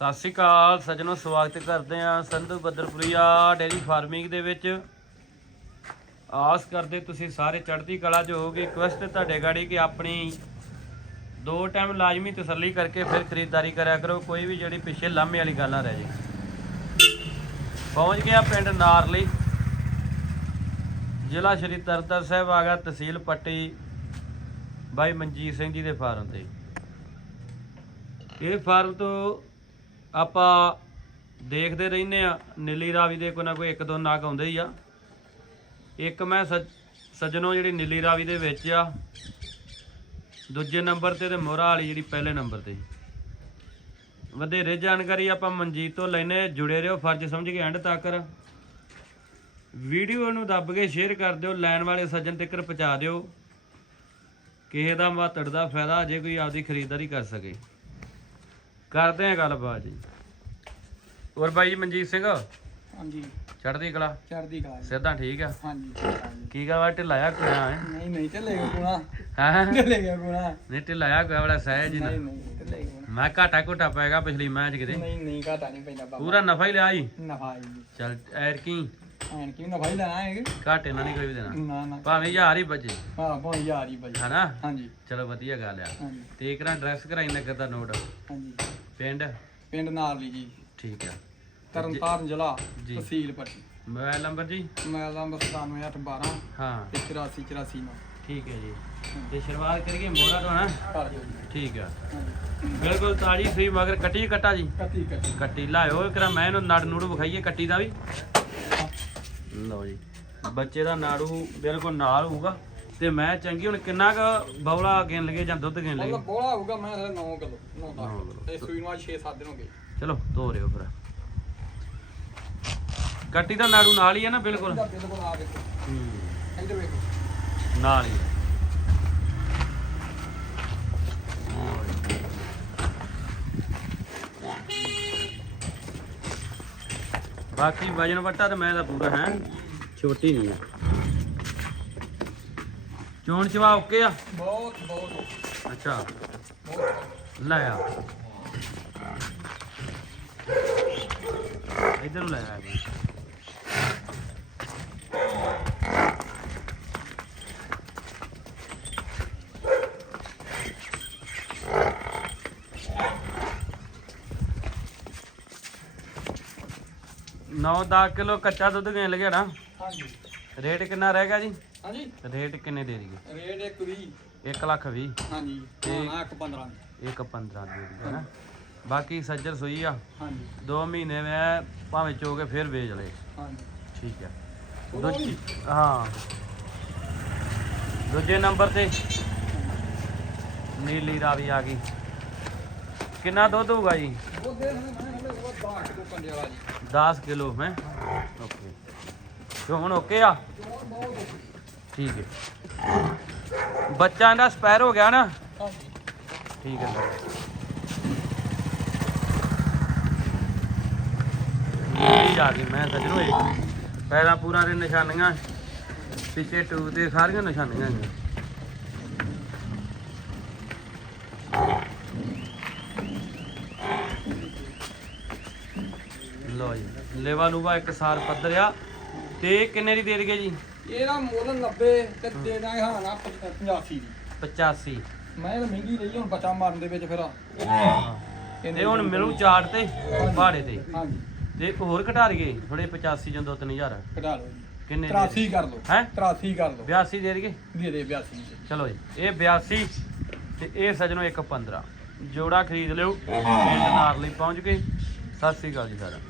ਸਤਿ ਸ਼੍ਰੀ ਅਕਾਲ, ਸੱਜਣੋ ਸਵਾਗਤ ਕਰਦੇ ਆ ਸੰਧੂ ਬੱਦਰਪੁਰੀਆ ਡੇਰੀ ਫਾਰਮਿੰਗ ਦੇ ਵਿੱਚ। ਆਸ ਕਰਦੇ ਤੁਸੀਂ ਸਾਰੇ ਚੜ੍ਹਦੀ ਕਲਾ ਜੋ ਹੋਗੇ ਰਿਕਵੈਸਟ ਤੁਹਾਡੇ ਗਾੜੀ ਕਿ ਆਪਣੀ ਦੋ ਟਾਈਮ ਲਾਜ਼ਮੀ ਤਸੱਲੀ ਕਰਕੇ ਫਿਰ ਖਰੀਦਦਾਰੀ ਕਰਿਆ ਕਰੋ, ਕੋਈ ਵੀ ਜਿਹੜੀ ਪਿੱਛੇ ਲਾਮੇ ਵਾਲੀ ਗੱਲ ਨਾ ਰਹਿ ਜੇ। ਪਹੁੰਚ ਗਿਆ ਪਿੰਡ ਨਾਰਲੀ। ਜ਼ਿਲ੍ਹਾ ਸ਼੍ਰੀ ਤਰਨਤਾਰਨ ਸਾਹਿਬ ਆ ਗਿਆ ਤਹਿਸੀਲ ਪੱਟੀ ਬਾਈ ਮਨਜੀਤ ਸਿੰਘ ਜੀ ਦੇ ਫਾਰਮ ਤੇ। ਇਹ ਫਾਰਮ ਤੋਂ ਆਪਾਂ ਦੇਖਦੇ ਰਹਿੰਦੇ ਆ ਨੀਲੀ ਰਾਵੀ ਦੇ ਕੋਈ ਨਾ ਕੋਈ ਇੱਕ ਦੋ ਨਗ ਆਉਂਦੇ ਹੀ ਆ। ਇੱਕ ਮੈਂ ਸੱਜ- ਸੱਜਣੋ ਜਿਹੜੀ ਨੀਲੀ ਰਾਵੀ ਦੇ ਵਿੱਚ ਆ, ਦੂਜੇ ਨੰਬਰ ਤੇ ਤੇ ਮੋਹਰਾ ਵਾਲੀ ਜਿਹੜੀ ਪਹਿਲੇ ਨੰਬਰ ਤੇ। ਵਧੇਰੇ ਜਾਣਕਾਰੀ ਆਪਾਂ ਮਨਜੀਤ ਤੋਂ ਲੈਨੇ ਜੁੜੇ ਰਹੋ, ਫਰਜ਼ ਸਮਝ ਕੇ ਐਂਡ ਤੱਕ। ਵੀਡੀਓ ਨੂੰ ਦੱਬ ਕੇ ਸ਼ੇਅਰ ਕਰ ਦਿਓ, ਲੈਣ ਵਾਲੇ ਸੱਜਣ ਤੱਕ ਪਹੁੰਚਾ ਦਿਓ। ਕਿਸੇ ਦਾ ਮਾਤੜ ਦਾ ਫਾਇਦਾ, ਜੇ ਕੋਈ ਆਪਦੀ ਖਰੀਦਦਾਰੀ ਕਰ ਸਕੇ। ਕਰਦੇ ਆ ਗੱਲਬਾਤ ਜੀ। ਹੋਰ ਬਾਈ ਜੀ ਮਨਜੀਤ ਸਿੰਘ? ਹਾਂਜੀ। ਚੜ੍ਹਦੀ ਕਲਾ? ਚੜਦੀ ਕਲਾ ਜੀ। ਸਿੱਧਾ ਠੀਕ ਆ? ਹਾਂਜੀ। ਕੀ ਗੱਲ ਵਾ ਢਿਲਾਇਆ ਹੈ। ਨਹੀਂ ਨਹੀਂ ਚੱਲੇਗਾ ਗੁਣਾ ਹੈ। ਚੱਲੇਗਾ ਗੁਣਾ ਨਹੀਂ ਢਿਲਾਇਆ ਕੋਇਆ ਬੜਾ ਸਹਿਜ ਨਹੀਂ ਨਾ। ਨਹੀਂ ਚੱਲੇਗਾ ਗੁਣਾ ਮੈਂ ਘਾਟਾ ਘੋਟਾ ਪਾਏਗਾ ਪਿਛਲੀ ਮੈਚ ਕਿਤੇ। ਨਹੀਂ ਨਹੀਂ ਘਾਟਾ ਨਹੀਂ ਪੈਂਦਾ ਬਾਬਾ। ਪੂਰਾ ਨਫਾ ਹੀ ਲਿਆ ਜੀ। ਨਫਾ ਜੀ। ਚੱਲ ਐਰ ਕੀ ਐਨ ਕੀ ਨਫਾ ਹੀ ਲੈਣਾ ਹੈ ਘਾਟੇ ਨਾਲ ਨਹੀਂ ਕੋਈ ਵੀ ਦੇਣਾ। ਨਾ ਨਾ। ਭਾਵੇਂ ਹਜ਼ਾਰ ਹੀ ਬਚੇ। ਹਾਂ ਬਹੁਤ ਯਾਰ ਹੀ ਬਾਈ ਹਨਾ? ਹਾਂਜੀ। ਚਲੋ ਵਧੀਆ ਗੱਲ ਆ। ਹਾਂਜੀ। ਤੇ ਇੱਕ ਨਾ ਡਰੈਸ ਕਰਾਈ ਨਗਰ ਦਾ ਨੋਟ ਹਾਂਜੀ। ਪਿੰਡ? ਪਿੰਡ ਨਾਰਲੀ ਜੀ। ਠੀਕ ਆ। ਤਰਨਤਾਰਨ ਜ਼ਿਲ੍ਹਾ ਜੀ। ਤਹਿਸੀਲ ਪੱਟੀ। ਮੋਬਾਈਲ ਨੰਬਰ ਜੀ? ਮੇਰਾ ਨੰਬਰ 97812 ਹਾਂ। ਤੇ 8484 ਨਾਲ ਠੀਕ ਹੈ ਜੀ। ਤੇ ਸ਼ੁਰੂਆਤ ਕਰੀਏ ਮੋਹਰਾ ਤੋਂ ਨਾ ਕਰ ਦਿਓ ਜੀ। ਠੀਕ ਆ। ਹਾਂਜੀ। ਬਿਲਕੁਲ ਤਾਜੀ ਸੂਈ ਮਗਰ ਕੱਟੀ ਕੱਟਾ ਜੀ? ਕੱਟੀ ਲਾਇਓ ਕਰਾ ਮੈਂ ਇਹਨੂੰ ਨੜ ਨੂੜ ਵਿਖਾਈਏ ਕੱਟੀ ਦਾ ਵੀ। ਲਓ ਜੀ। ਬੱਚੇ ਦਾ ਨਾੜੂ ਬਿਲਕੁਲ ਨਾਲ ਹੋਊਗਾ ਤੇ ਮੈਂ ਚੰਗੀ ਹੁਣ ਕਿੰਨਾ ਕੁ ਬੌਲਾ ਗਿਣ ਲਗੇ ਜਾਂ ਦੁੱਧ ਗਿਣ ਲਗੇ ਮਤਲਬ ਬੋਲਾ ਹੋਊਗਾ ਮੈਂ 9 ਕਿਲੋ 9 ਨੌਂ 10 ਕਿਲੋ। ਤੇ ਸੂਈ ਨੂੰ 6 7 ਦਿਨ ਹੋ ਗਏ। ਚਲੋ ਧੋ ਰਿਓ ਫਿਰ। ਕੱਟੀ ਦਾ ਨਾੜੂ ਨਾਲ ਹੀ ਹੈ ਨਾ ਬਿਲਕੁਲ। ਇਹਦਾ ਬਿਲਕੁਲ ਆ ਵੇਖੋ ਹੂੰ, ਇੱਧਰ ਵੇਖੋ। ਨਾਲ ਹੀ ਹੈ। ਬਾਕੀ ਵਜਨ ਵਟਾ ਤੇ ਮੈਂ ਤਾਂ ਪੂਰਾ ਹੈ ਛੋਟੀ ਨਹੀਂ ਹੈ। ਚੋਣ ਚਵਾ ਓਕੇ ਆ? ਬਹੁਤ ਬਹੁਤ। ਅੱਛਾ। ਲੈ ਆ। ਇਧਰ ਲੈ ਆ। ਨੌ 10 ਕਿਲੋ ਕੱਚਾ ਦੁੱਧ ਦੇਣ ਲੱਗਿਆ ਨਾ ਹਾਂਜੀ। ਰੇਟ ਕਿੰਨਾ ਰਹਿ ਗਿਆ ਜੀ? ਹਾਂਜੀ। ਰੇਟ ਕਿੰਨੇ ਦੇ ਦਈਏ? ਰੇਟ ਇੱਕ ਵੀ 1 ਲੱਖ 20 ਹਾਂਜੀ। ਹਾਂ ਇੱਕ 15 ਇੱਕ 15 ਦੇ ਦਈਏ ਨਾ? ਬਾਕੀ ਸੱਜਰ ਸੂਈ ਆ। ਹਾਂਜੀ। 2 ਮਹੀਨੇ ਮੈਂ ਭਾਵੇਂ ਚੋਕੇ ਫਿਰ ਵੇਚ ਲਏ। ਹਾਂਜੀ। ਠੀਕ ਹੈ ਦੂਜੀ ਹਾਂ। ਦੂਜੇ ਨੰਬਰ ਤੇ ਨੀਲੀ ਰਾਵੀ ਆ ਗਈ। ਕਿੰਨਾ ਦੁੱਧ ਹੋਊਗਾ ਜੀ? ਉਹ ਦੇ ਮੈਂ 10 ਕਿਲੋ ਕੰਡੇ ਵਾਲਾ ਜੀ 10 ਕਿਲੋ ਹੈ? ਓਕੇ। ਹੁਣ ਓਕੇ ਆ? ਬਹੁਤ ਠੀਕ ਹੈ। ਬੱਚਾ ਇਹਦਾ ਸਪੈਰ ਹੋ ਗਿਆ ਨਾ? ਠੀਕ ਹੈ। ਨੀਲੀ ਆ ਗਈ ਮੈਂ ਸੱਜਣੋ ਇਹ। ਪੈਰਾਂ ਪੂਰਾ ਦੇ ਨਿਸ਼ਾਨੀਆਂ। ਪਿੱਛੇ ਟੂ ਤੇ ਸਾਰੀਆਂ ਨਿਸ਼ਾਨੀਆਂ ਨੇ ਲੋ ਜੀ ਲੇਵਾ ਲੂਵਾ ਇੱਕ ਸਾਰ ਪੱਧਰ ਆ ਤੇ ਕਿੰਨੇ ਦੀ ਦੇ ਦਈਏ ਜੀ? ਇਹਦਾ ਮੁੱਲ 90 ਤੇ ਦੇ ਦਾਂਗੇ ਹਾਂ ਨਾ 85 ਦੀ। 85 ਮੈਂ ਤਾਂ ਮਹਿੰਗੀ ਲਈ ਹੁਣ ਬੱਚਾ ਮਾਰਨ ਦੇ ਵਿੱਚ ਫਿਰ। ਤੇ ਹੁਣ ਮਿਲੂ ਚਾਰਟ ਤੇ ਭਾੜੇ ਤੇ। ਹਾਂਜੀ। ਤੇ ਹੋਰ ਘਟਾ ਲਈਏ ਥੋੜੇ 85 ਜਾਂ 2-3000 ਕਢਾ ਲਓ ਜੀ। ਕਿੰਨੇ 83 ਕਰ ਲਓ। ਹੈ? 83 ਕਰ ਲਓ। 82 ਦੇ ਦਈਏ? ਦੇ ਦੇ 82 ਜੀ ਚਲੋ ਜੀ ਇਹ 82 ਤੇ ਇਹ ਸਜਣੋ 115 ਜੋੜਾ ਖਰੀਦ ਲਿਓ ਪਿੰਡ ਨਾਰਲੀ ਪਹੁੰਚ ਕੇ ਸਤਿ ਸ੍ਰੀ ਅਕਾਲ ਜੀ ਸਾਰਿਆਂ